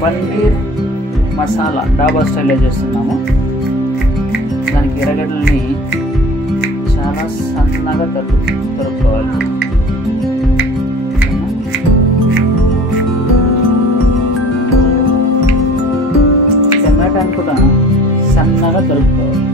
పన్నీర్ మసాలా డాబా స్టైల్లో చేస్తున్నాము. దానికి ఎర్రగడ్డల్ని చాలా సన్నగా తరుక్కోవాలి. టమాటాని కూడా సన్నగా తరుక్కోవాలి.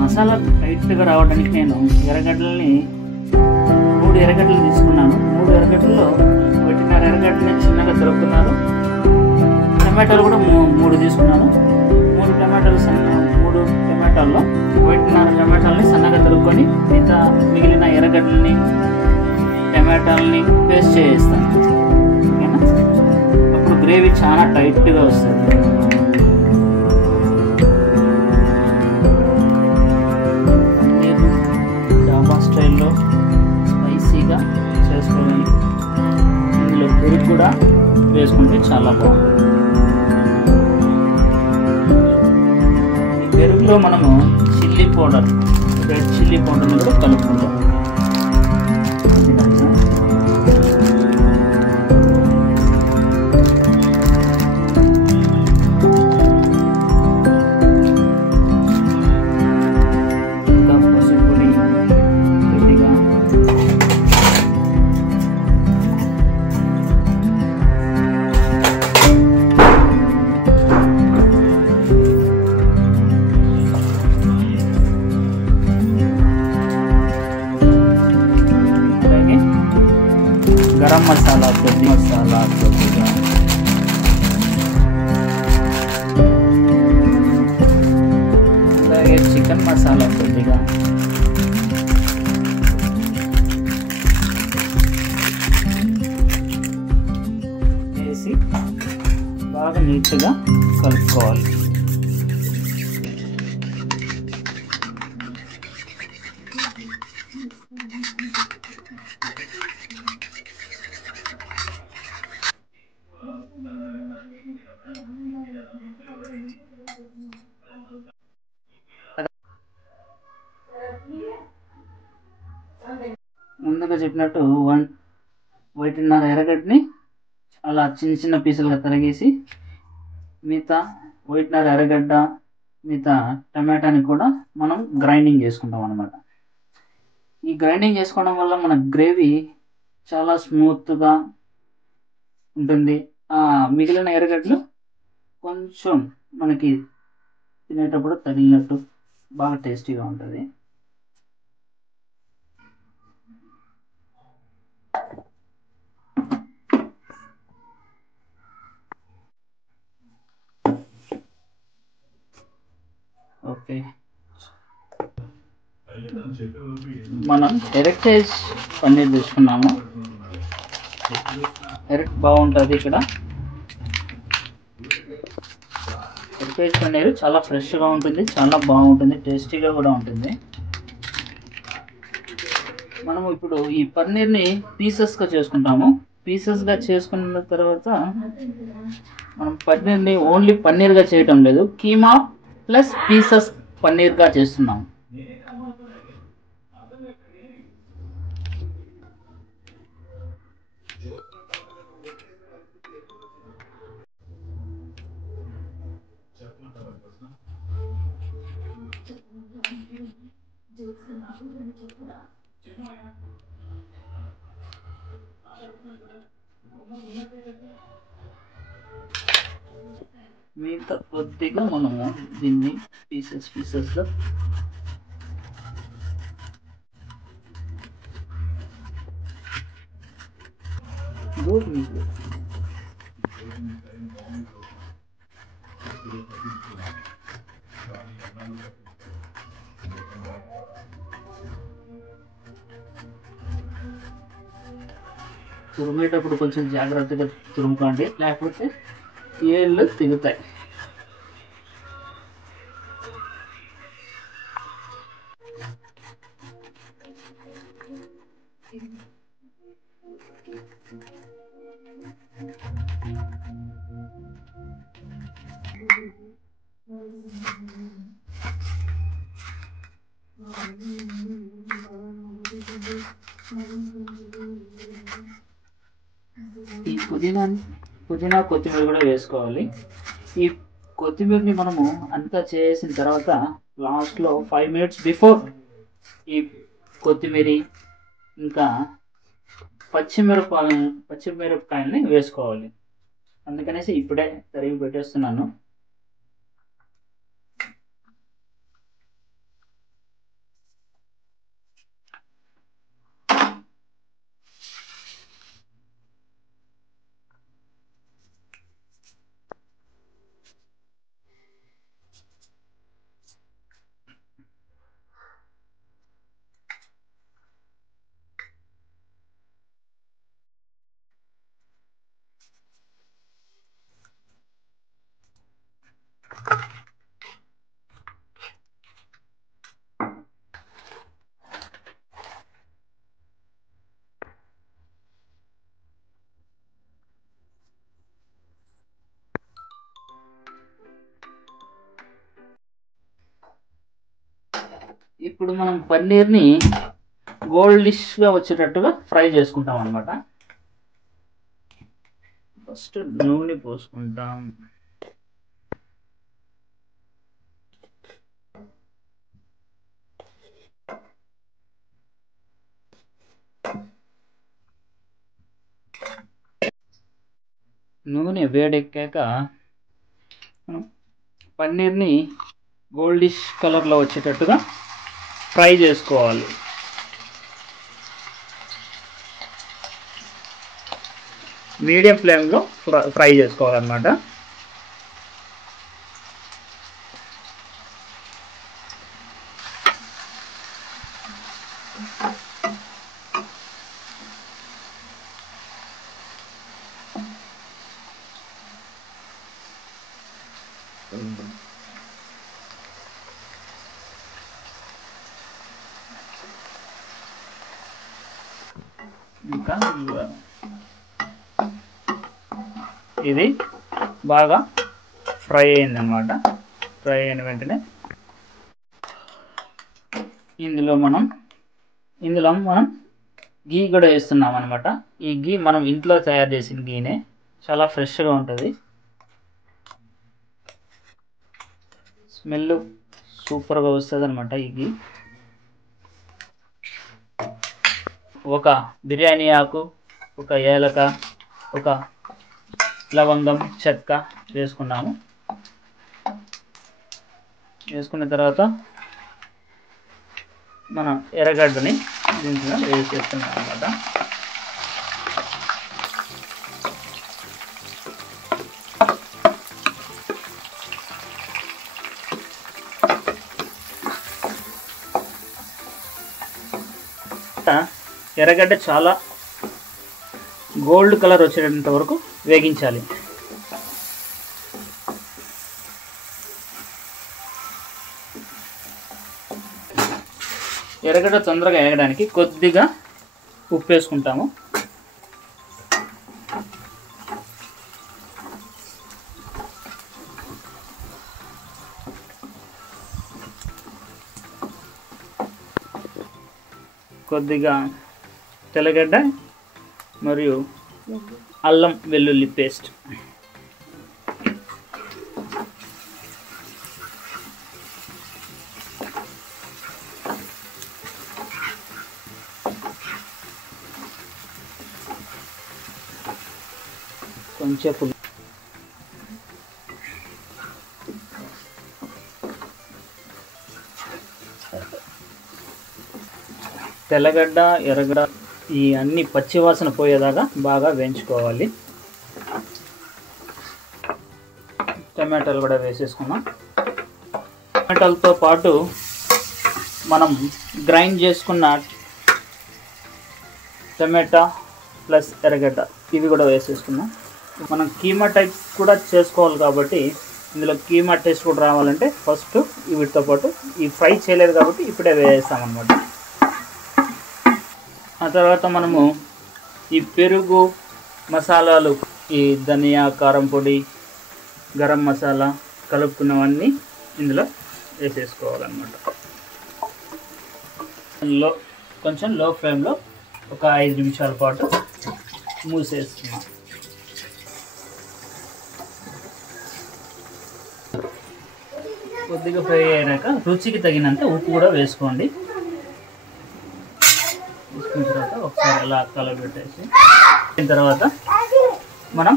మసాలా టైట్గా రావడానికి నేను ఎర్రగడ్డల్ని 3 ఎర్రగడ్డలు తీసుకున్నాను. 3 ఎర్రగడ్డల్లో 1.5 ఎర్రగడ్డని చిన్నగా తరుక్కున్నాను. టమాటాలు కూడా 3 తీసుకున్నాను. 3 టమాటాల్లో 1.5 టమాటాలని సన్నగా తరుక్కొని మిగిలిన ఎర్రగడ్డల్ని టమాటాలని పేస్ట్ చేస్తాను. ఓకేనా? అప్పుడు గ్రేవీ చాలా టైట్గా వస్తుంది. స్టైల్లో స్పైసీగా చేసుకోవాలి. ఇందులో పెరుగు కూడా వేసుకుంటే చాలా బాగుంటుంది. ఈ పెరుగులో మనము చిల్లీ పౌడర్, రెడ్ చిల్లీ పౌడర్ని కూడా కలుపుకుంటాం. గరం మసాలా కొద్దిగా, అలాగే చికెన్ మసాలా కొద్దిగా, వేసి బాగా నీట్గా కలుపుకోవాలి. ముందుగా చెప్పినట్టు 1.5 ఎర్రగడ్డని అలా చిన్న చిన్న పీసులుగా తరిగేసి మిగతా 1.5 ఎర్రగడ్డ మిగతా టమాటాని కూడా మనం గ్రైండింగ్ చేసుకుంటాం అన్నమాట. ఈ గ్రైండింగ్ చేసుకోవడం వల్ల మన గ్రేవీ చాలా స్మూత్గా ఉంటుంది. మిగిలిన ఎర్రగడ్డలు కొంచెం మనకి తినేటప్పుడు తగిలినట్టు బాగా టేస్టీగా ఉంటుంది. ఓకే, మనం ఎరెక్టైజ్ పన్నీర్ తీసుకున్నాము. ఎరెక్ట్ బాగుంటుంది. ఇక్కడ ఎరెక్టైజ్ పన్నీర్ చాలా ఫ్రెష్గా ఉంటుంది, చాలా బాగుంటుంది, టేస్టీగా కూడా ఉంటుంది. మనము ఇప్పుడు ఈ పన్నీర్ని పీసెస్గా చేసుకుంటాము. పీసెస్గా చేసుకున్న తర్వాత మనం పన్నీర్ని ఓన్లీ పన్నీర్గా చేయటం లేదు, కీమా ప్లస్ పీసెస్ పన్నీర్గా చేస్తున్నాం. మిగతా కొద్దిగా మనము దీన్ని పీసెస్గా తురిమేటప్పుడు కొంచెం జాగ్రత్తగా తురుముకోండి, లేకపోతే ఏళ్ళు తిగుతాయి. ఈ పుదీనా కొత్తిమీర కూడా వేసుకోవాలి. ఈ కొత్తిమీరని మనము అంతా చేసిన తర్వాత లాస్ట్లో 5 minutes బిఫోర్ ఈ కొత్తిమీర ఇంకా పచ్చిమిరపకాయలని వేసుకోవాలి. అందుకనేసి ఇప్పుడే తరిగి పెట్టేస్తున్నాను. ఇప్పుడు మనం పన్నీర్ని గోల్డిష్గా వచ్చేటట్టుగా ఫ్రై చేసుకుంటాం అన్నమాట. ఫస్ట్ నూనె పోసుకుంటాం. నూనె వేడెక్కాక మనం పన్నీర్ని గోల్డిష్ కలర్లో వచ్చేటట్టుగా ఫ్రై చేసుకోవాలి. మీడియం ఫ్లేమ్లో ఫ్రై చేసుకోవాలన్నమాట. ఇంకా ఇది బాగా ఫ్రై అయిందన్నమాట. ఫ్రై అయిన వెంటనే ఇందులో మనం గీ కూడా వేస్తున్నాం అనమాట. ఈ గీ మనం ఇంట్లో తయారు చేసిన గీనే, చాలా ఫ్రెష్గా ఉంటుంది. స్మెల్ సూపర్గా వస్తుంది అనమాట ఈ గీ. ఒక బిర్యానీ ఆకు, ఒక ఏలక, ఒక లవంగం, చెక్క వేసుకున్నాము. వేసుకున్న తర్వాత మన ఎర్రగడ్డని దీంట్లో వేసేస్తున్నాం అన్నమాట. ఎర్రగడ్డ చాలా గోల్డ్ కలర్ వచ్చేంత వరకు వేగించాలి. ఎర్రగడ్డ తొందరగా వేగడానికి కొద్దిగా ఉప్పు వేసుకుంటాము. కొద్దిగా తెల్లగడ్డ మరియు అల్లం వెల్లుల్లి పేస్ట్, కొంచెం తెల్లగడ్డ, ఎర్రగడ్డ ఈ అన్ని పచ్చివాసన పోయేదాకా బాగా వేయించుకోవాలి. టమాటాలు కూడా వేసేసుకున్నాం. టమాటాలతో పాటు మనం గ్రైండ్ చేసుకున్న టమాటా ప్లస్ ఎర్రగడ్డ ఇవి కూడా వేసేసుకున్నాం. మనం కీమా టైప్ కూడా చేసుకోవాలి కాబట్టి ఇందులో కీమా టేస్ట్ కూడా రావాలంటే ఫస్ట్ వీటితో పాటు ఈ ఫ్రై చేయలేదు కాబట్టి ఇప్పుడే వేస్తామన్నమాట. ఆ తర్వాత మనము ఈ పెరుగు మసాలాలు, ఈ ధనియా, కారం పొడి, గరం మసాలా కలుపుకున్నవన్నీ ఇందులో వేసేసుకోవాలన్నమాట. కొంచెం లో ఫ్లేమ్లో ఒక 5 నిమిషాల పాటు మూసేస్తున్నాం. కొద్దిగా ఫ్రై అయినాక రుచికి తగినంత ఉప్పు కూడా వేసుకోండి. వేసుకున్న తర్వాత ఒకసారి అలా కలబెట్టేసి దీని తర్వాత మనం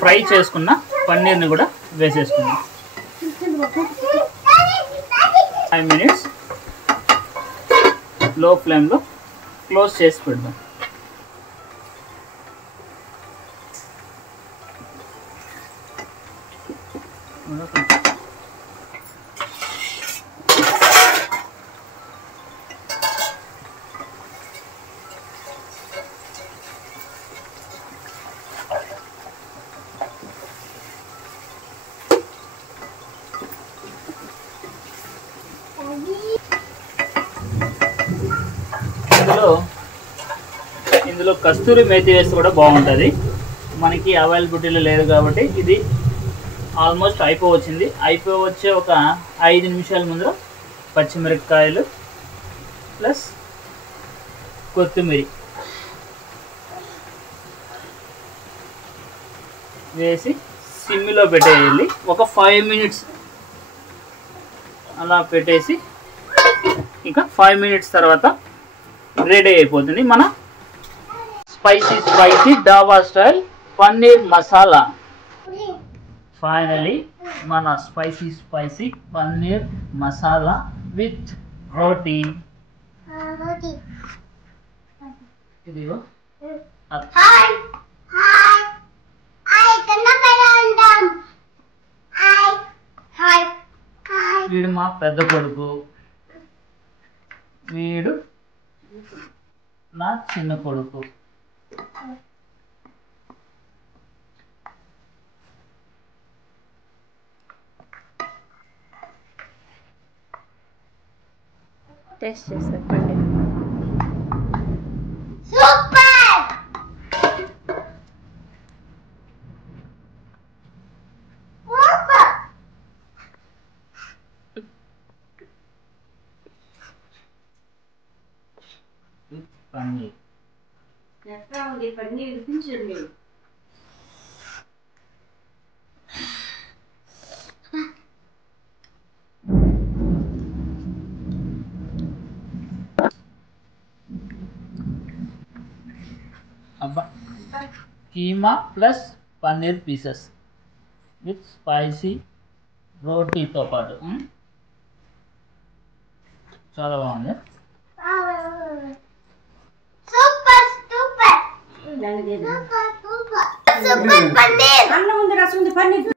ఫ్రై చేసుకున్న పన్నీర్ని కూడా వేసేసుకుందాం. 5 మినిట్స్ లో ఫ్లేమ్లో క్లోజ్ చేసి పెడదాం. ఇందులో కస్తూరి మేతి వేస్తే కూడా బాగుంటుంది. మనకి అవైలబిలిటీలో లేదు కాబట్టి ఇది ఆల్మోస్ట్ అయిపోవచ్చింది. అయిపోవచ్చే ఒక 5 నిమిషాల ముందు పచ్చిమిరపకాయలు ప్లస్ కొత్తిమీర వేసి సిమ్లో పెట్టేయాలి. ఒక 5 మినిట్స్ అలా పెట్టేసి ఇంకా 5 మినిట్స్ తర్వాత రెడీ అయిపోతుంది మన స్పైసీ డాబా స్టైల్ పన్నీర్ మసాలా. ఫైనలీ మన స్పైసీ పన్నీర్ మసాలా విత్ రోటీ. ఇదిగో వీడు మా పెద్ద కొడుకు, వీడు నా చిన్న కొడుకు. టేస్ట్ చేసి చెప్పండి. పన్నీర్ ఎట్లా ఉంది పన్నీర్ తించండి. అబ్బా, keema plus paneer pieces with spicy రోటీతో పాటు చాలా బాగుంది. సూపర్ పన్నీర్. అన్నం ఉంది, రసం ఉంది, పన్నీర్.